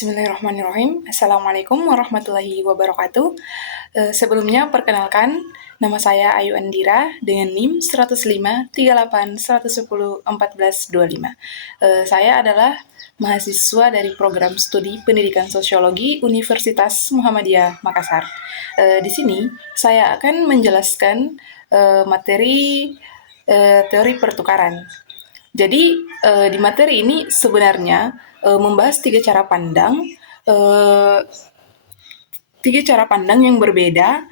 Bismillahirrahmanirrahim. Assalamualaikum warahmatullahi wabarakatuh. Sebelumnya perkenalkan, nama saya Ayu Andira dengan NIM 105 38 110 14 25. Saya adalah mahasiswa dari program studi Pendidikan Sosiologi Universitas Muhammadiyah Makassar. Di sini saya akan menjelaskan materi teori pertukaran. Jadi di materi ini sebenarnya membahas tiga cara pandang yang berbeda,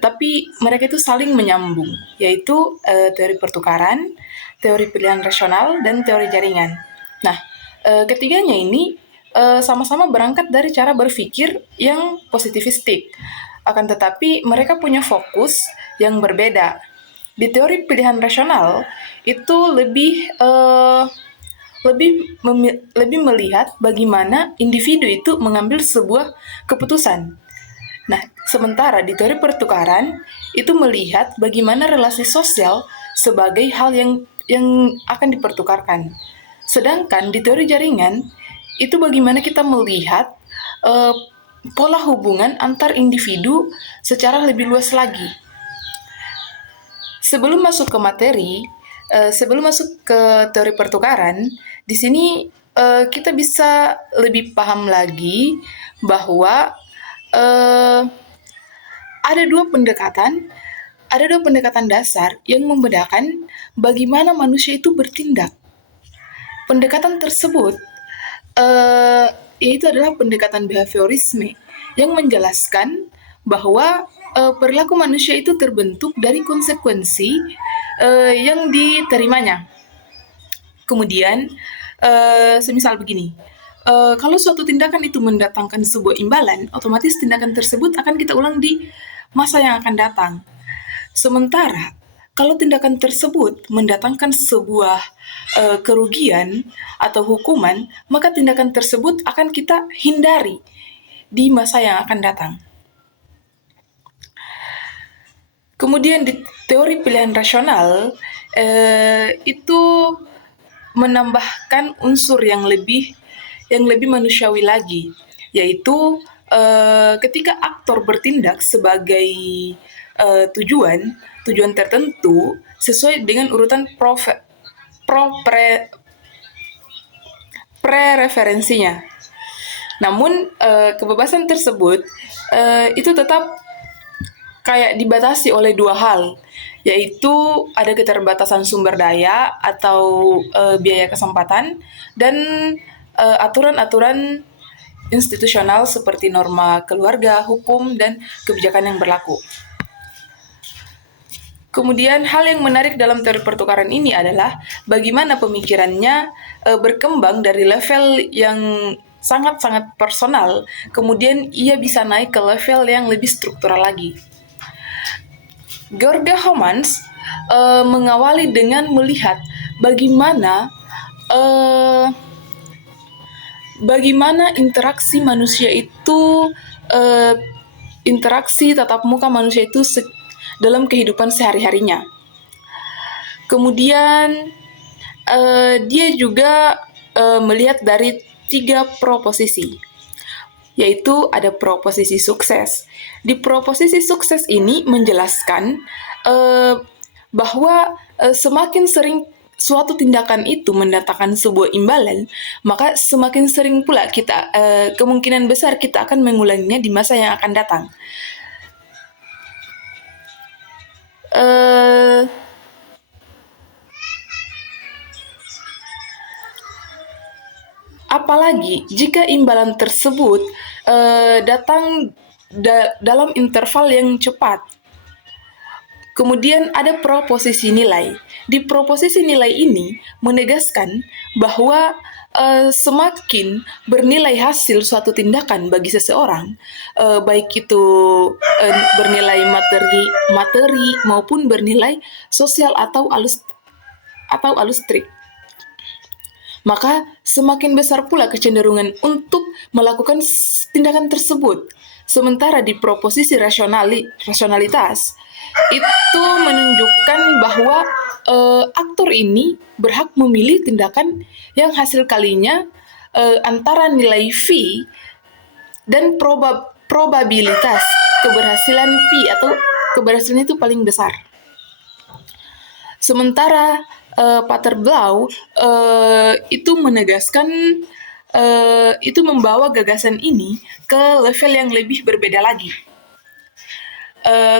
tapi mereka itu saling menyambung, yaitu teori pertukaran, teori pilihan rasional, dan teori jaringan. Nah, ketiganya ini sama-sama berangkat dari cara berpikir yang positivistik, akan tetapi mereka punya fokus yang berbeda. Di teori pilihan rasional itu lebih melihat bagaimana individu itu mengambil sebuah keputusan. Nah, sementara di teori pertukaran itu melihat bagaimana relasi sosial sebagai hal yang akan dipertukarkan. Sedangkan di teori jaringan itu bagaimana kita melihat pola hubungan antar individu secara lebih luas lagi. Sebelum masuk ke materi, sebelum masuk ke teori pertukaran, di sini kita bisa lebih paham lagi bahwa ada dua pendekatan dasar yang membedakan bagaimana manusia itu bertindak. Pendekatan tersebut yaitu adalah pendekatan behaviorisme yang menjelaskan bahwa perilaku manusia itu terbentuk dari konsekuensi yang diterimanya. Kemudian, semisal begini, kalau suatu tindakan itu mendatangkan sebuah imbalan, otomatis tindakan tersebut akan kita ulang di masa yang akan datang. Sementara, kalau tindakan tersebut mendatangkan sebuah kerugian atau hukuman, maka tindakan tersebut akan kita hindari di masa yang akan datang. Kemudian di teori pilihan rasional itu menambahkan unsur yang lebih manusiawi lagi, yaitu ketika aktor bertindak sebagai tujuan tertentu sesuai dengan urutan prereferensinya. Namun kebebasan tersebut itu tetap kayak dibatasi oleh dua hal, yaitu ada keterbatasan sumber daya atau biaya kesempatan, dan aturan-aturan institusional seperti norma keluarga, hukum, dan kebijakan yang berlaku. Kemudian hal yang menarik dalam teori pertukaran ini adalah bagaimana pemikirannya berkembang dari level yang sangat-sangat personal, kemudian ia bisa naik ke level yang lebih struktural lagi. Georg Homans mengawali dengan melihat bagaimana interaksi manusia itu, interaksi tatap muka manusia itu dalam kehidupan sehari-harinya. Kemudian dia juga melihat dari 3 proposisi, yaitu ada proposisi sukses. Di proposisi sukses ini menjelaskan bahwa semakin sering suatu tindakan itu mendatangkan sebuah imbalan, maka semakin sering pula kita kemungkinan besar kita akan mengulanginya di masa yang akan datang. Apalagi jika imbalan tersebut datang dalam interval yang cepat. Kemudian ada proposisi nilai. Di proposisi nilai ini menegaskan bahwa semakin bernilai hasil suatu tindakan bagi seseorang, baik itu bernilai materi maupun bernilai sosial atau alustrik, maka semakin besar pula kecenderungan untuk melakukan tindakan tersebut. Sementara di proposisi rasionalitas itu menunjukkan bahwa aktor ini berhak memilih tindakan yang hasil kalinya antara nilai V dan probabilitas keberhasilan P atau keberhasilan itu paling besar. Sementara Pater Blau itu menegaskan itu membawa gagasan ini ke level yang lebih berbeda lagi.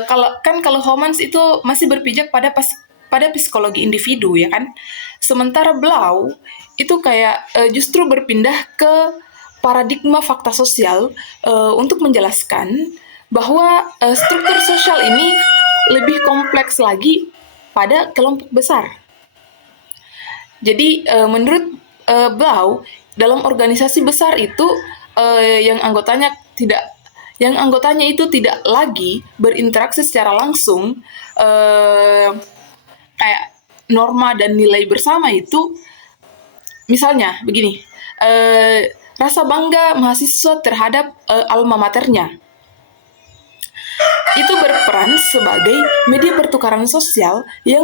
Kalau Homans itu masih berpijak pada psikologi individu, ya kan? Sementara Blau itu kayak justru berpindah ke paradigma fakta sosial untuk menjelaskan bahwa struktur sosial ini lebih kompleks lagi pada kelompok besar. Jadi menurut Blau, dalam organisasi besar itu yang anggotanya itu tidak lagi berinteraksi secara langsung, kayak norma dan nilai bersama itu, misalnya begini, rasa bangga mahasiswa terhadap alma maternya. Itu berperan sebagai media pertukaran sosial yang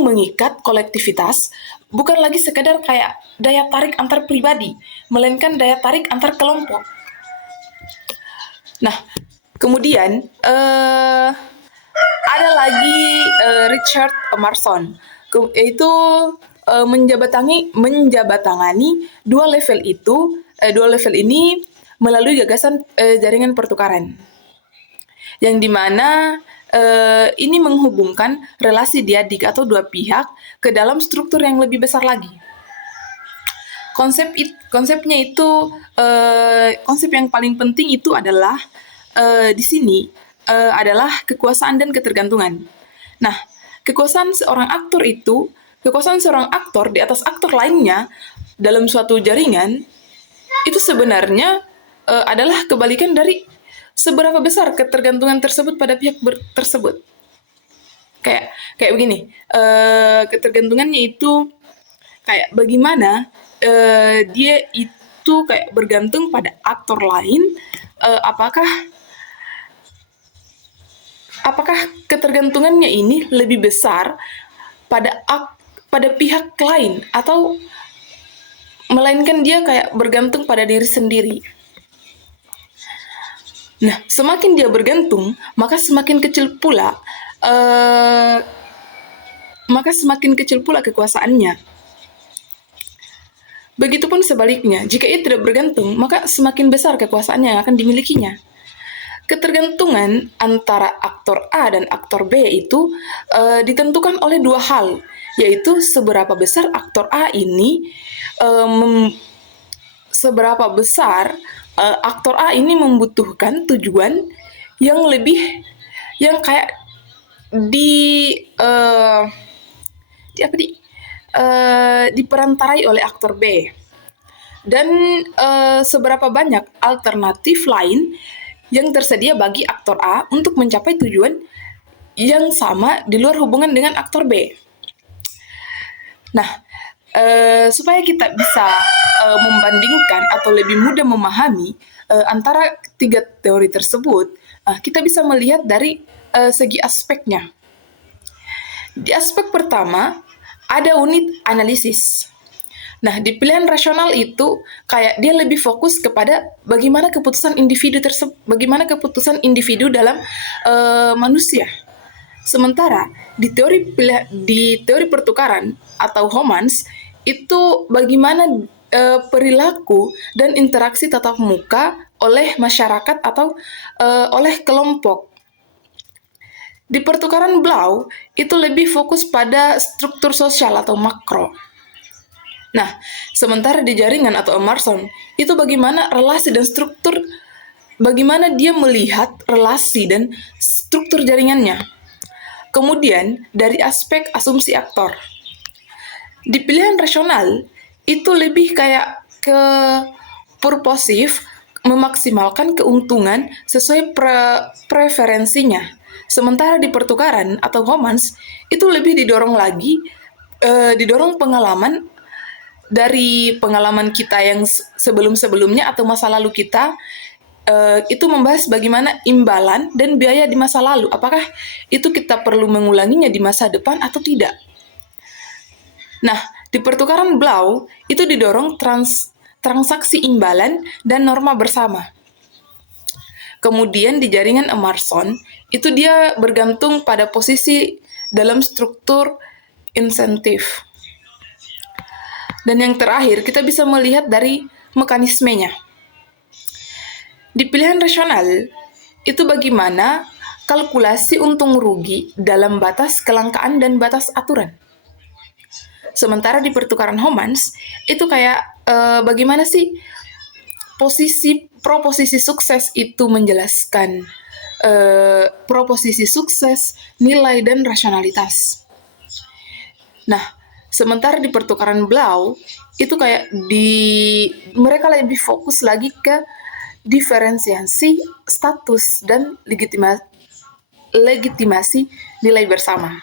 mengikat kolektivitas, bukan lagi sekedar kayak daya tarik antar pribadi, melainkan daya tarik antar kelompok. Nah, kemudian ada lagi Richard Emerson, yaitu menjabatangani dua level ini melalui gagasan jaringan pertukaran, yang dimana ini menghubungkan relasi diadik atau dua pihak ke dalam struktur yang lebih besar lagi. Konsep yang paling penting itu adalah di sini adalah kekuasaan dan ketergantungan. Nah, kekuasaan seorang aktor di atas aktor lainnya dalam suatu jaringan itu sebenarnya adalah kebalikan dari seberapa besar ketergantungan tersebut pada pihak tersebut. Kayak begini, ketergantungannya itu kayak bagaimana dia itu kayak bergantung pada aktor lain, apakah ketergantungannya ini lebih besar pada pihak lain atau melainkan dia kayak bergantung pada diri sendiri. Nah, semakin dia bergantung, maka semakin kecil pula kekuasaannya. Begitupun sebaliknya, jika ia tidak bergantung, maka semakin besar kekuasaannya yang akan dimilikinya. Ketergantungan antara aktor A dan aktor B itu ditentukan oleh dua hal, yaitu seberapa besar aktor A ini aktor A ini membutuhkan tujuan yang kayak diperantarai oleh aktor B, dan seberapa banyak alternatif lain yang tersedia bagi aktor A untuk mencapai tujuan yang sama di luar hubungan dengan aktor B. Nah, supaya kita bisa membandingkan atau lebih mudah memahami antara tiga teori tersebut, kita bisa melihat dari segi aspeknya. Di aspek pertama, ada unit analisis. Nah, di pilihan rasional itu kayak dia lebih fokus kepada bagaimana keputusan individu dalam manusia. Sementara di teori pertukaran atau Homans itu bagaimana perilaku dan interaksi tatap muka oleh masyarakat atau oleh kelompok. Di pertukaran Blau itu lebih fokus pada struktur sosial atau makro. Nah, sementara di jaringan atau Emerson, itu bagaimana dia melihat relasi dan struktur jaringannya. Kemudian, dari aspek asumsi aktor. Di pilihan rasional, itu lebih kayak ke purposif, memaksimalkan keuntungan sesuai preferensinya. Sementara di pertukaran atau Homans, itu lebih didorong pengalaman dari pengalaman kita yang sebelum-sebelumnya atau masa lalu kita, itu membahas bagaimana imbalan dan biaya di masa lalu. Apakah itu kita perlu mengulanginya di masa depan atau tidak? Nah, di pertukaran Blau itu didorong transaksi imbalan dan norma bersama. Kemudian di jaringan Emerson, itu dia bergantung pada posisi dalam struktur insentif. Dan yang terakhir, kita bisa melihat dari mekanismenya. Di pilihan rasional, itu bagaimana kalkulasi untung rugi dalam batas kelangkaan dan batas aturan. Sementara di pertukaran Homans, itu kayak bagaimana sih proposisi sukses itu menjelaskan proposisi sukses, nilai, dan rasionalitas. Nah, sementara di pertukaran Blau, itu kayak mereka lebih fokus lagi ke diferensiasi status dan legitimasi nilai bersama.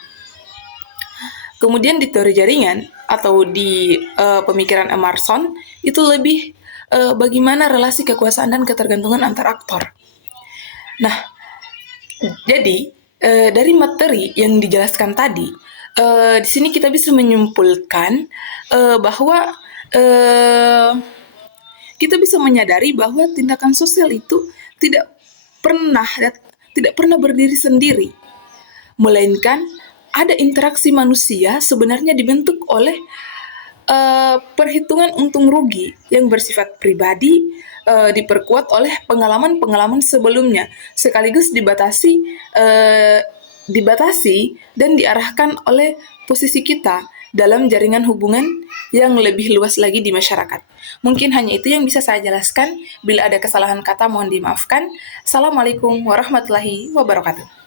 Kemudian di teori jaringan atau di pemikiran Emerson, itu lebih bagaimana relasi kekuasaan dan ketergantungan antar aktor. Nah, jadi dari materi yang dijelaskan tadi, di sini kita bisa menyimpulkan bahwa kita bisa menyadari bahwa tindakan sosial itu tidak pernah berdiri sendiri, melainkan ada interaksi manusia sebenarnya dibentuk oleh perhitungan untung rugi yang bersifat pribadi, diperkuat oleh pengalaman-pengalaman sebelumnya, sekaligus dibatasi dan diarahkan oleh posisi kita dalam jaringan hubungan yang lebih luas lagi di masyarakat. Mungkin hanya itu yang bisa saya jelaskan. Bila ada kesalahan kata, mohon dimaafkan. Assalamualaikum warahmatullahi wabarakatuh.